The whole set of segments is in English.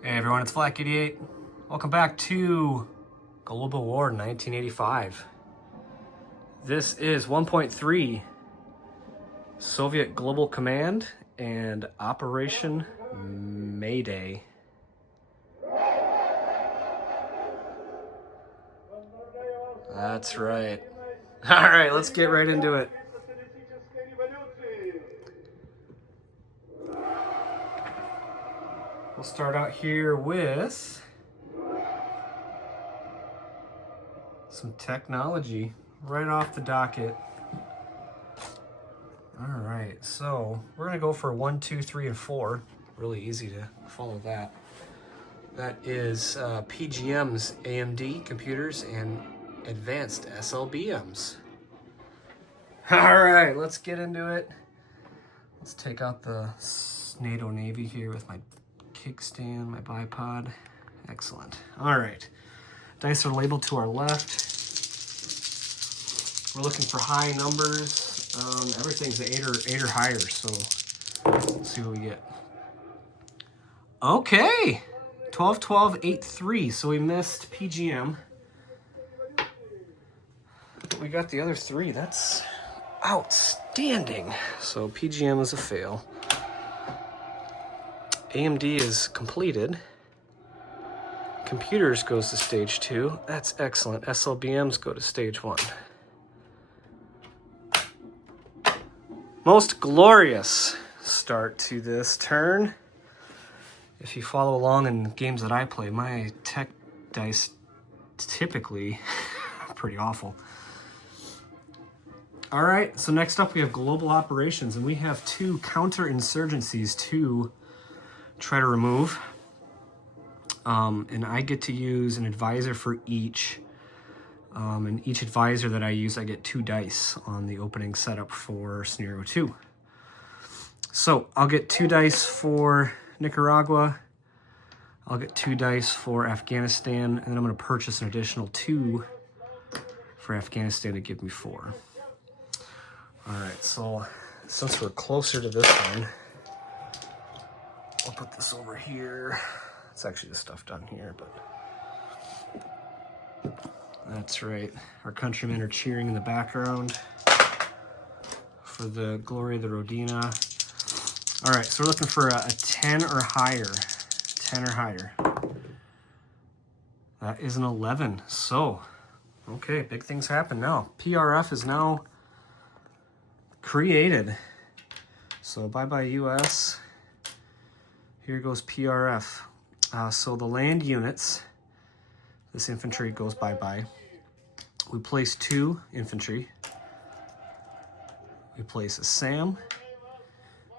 Hey everyone, it's Flak88. Welcome back to Global War 1985. This is 1.3 Soviet Global Command and Operation Mayday. That's right. All right, let's get right into it. We'll start out here with some technology right off the docket. All right, so we're gonna go for 1, 2, 3, and 4. Really easy to follow that. That is PGM's AMD computers and advanced SLBMs. All right, let's get into it. Let's take out the NATO Navy here with my kickstand, my bipod. Excellent. All right, dice are labeled to our left. We're looking for high numbers. Everything's 8 or higher, so let's see what we get. Okay, 12, 12, 8, 3. So we missed PGM. We got the other 3. That's outstanding. So PGM is a fail. AMD is completed. Computers goes to stage 2. That's excellent. SLBMs go to stage 1. Most glorious start to this turn. If you follow along in games that I play, my tech dice typically pretty awful. All right, so next up we have global operations, and we have 2 counterinsurgencies to try to remove. And I get to use an advisor for each. And each advisor that I use, I get 2 dice on the opening setup for Scenario 2. So I'll get 2 dice for Nicaragua. I'll get 2 dice for Afghanistan, and then I'm going to purchase an additional 2 for Afghanistan to give me 4. All right, so since we're closer to this one, I'll put this over here. It's actually the stuff done here, but that's right. Our countrymen are cheering in the background for the glory of the Rodina. All right, so we're looking for a 10 or higher. 10 or higher. That is an 11. So, okay, big things happen now. PRF is now created. So bye-bye US. Here goes PRF. So the land units, this infantry goes bye-bye. We place 2 infantry. We place a SAM.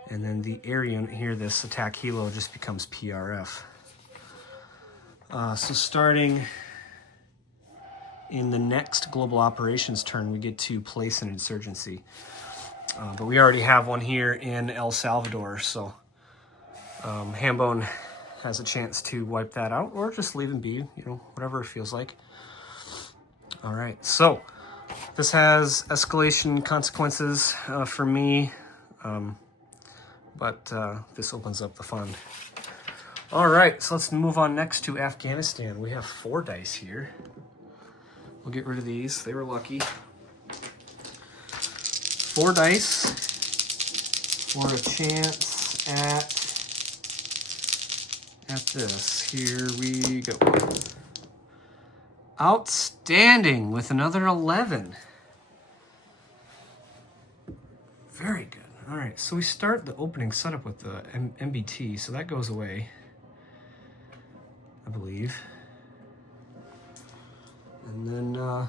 And then the air unit here, this attack helo, just becomes PRF. So starting in the next global operations turn, we get to place an insurgency. But we already have one here in El Salvador, so Hambone has a chance to wipe that out, or just leave him be, you know, whatever it feels like. All right, so this has escalation consequences for me, but this opens up the fund. All right, so let's move on next to Afghanistan. We have 4 dice here. We'll get rid of these. They were lucky. 4 dice for a chance at this. Here we go. Outstanding with another 11. Very good. All right, so we start the opening setup with the MBT, so that goes away, I believe. And then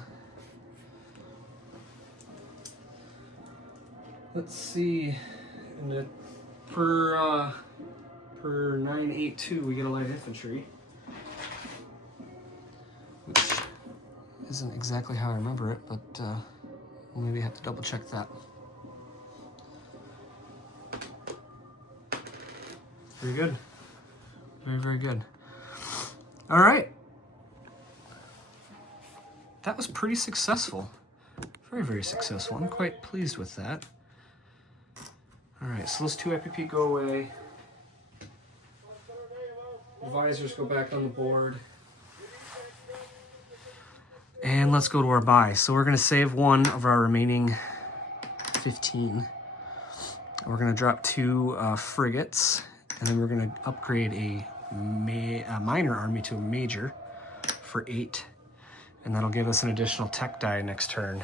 let's see, per 982 we get a light infantry, which isn't exactly how I remember it, but we'll maybe have to double check that. Very good. Very, very good. All right. That was pretty successful. Very, very successful. I'm quite pleased with that. All right, so those 2 IPP go away. Advisors go back on the board. And let's go to our buy. So we're going to save one of our remaining 15. We're going to drop 2 frigates, and then we're going to upgrade a minor army to a major for 8. And that'll give us an additional tech die next turn.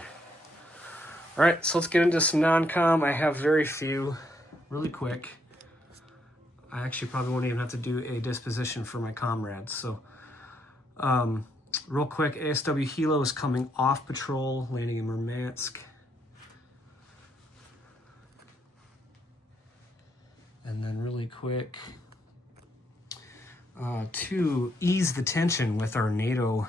All right, so let's get into some non-com. I have very few, really quick. I actually probably won't even have to do a disposition for my comrades. So real quick, ASW Hilo is coming off patrol, landing in Murmansk. And then really quick, to ease the tension with our NATO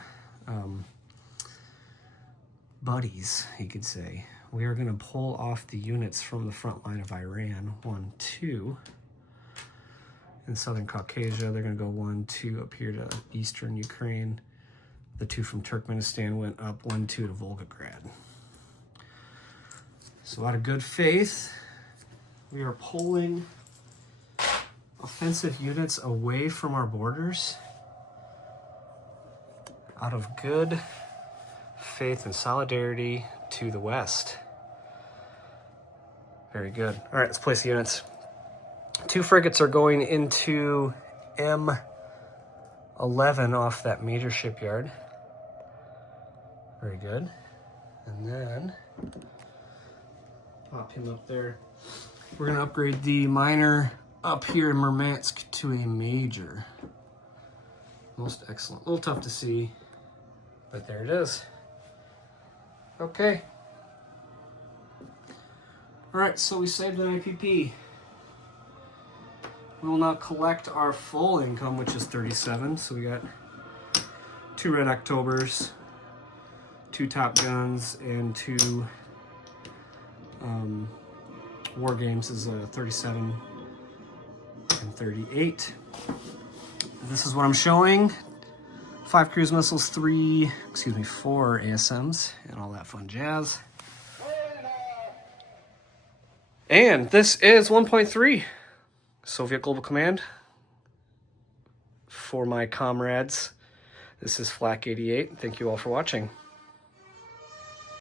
buddies, you could say, we are going to pull off the units from the front line of Iran. 1, 2. In Southern Caucasia, they're going to go 1, 2 up here to Eastern Ukraine. The 2 from Turkmenistan went up 1, 2 to Volgograd. So out of good faith, we are pulling offensive units away from our borders out of good faith and solidarity to the west. Very good. All right, let's place the units. 2 frigates are going into M11 off that major shipyard. Very good. And then pop him up there. We're going to upgrade the minor up here in Murmansk to a major. Most excellent. A little tough to see, but there it is. Okay. All right, so we saved an IPP. We will now collect our full income, which is 37. So we got 2 Red Octobers, 2 Top Guns, and 2 War Games is 37 and 38. This is what I'm showing. 5 cruise missiles, 4 ASMs, and all that fun jazz. And this is 1.3 Soviet Global Command. For my comrades, this is Flak 88. Thank you all for watching.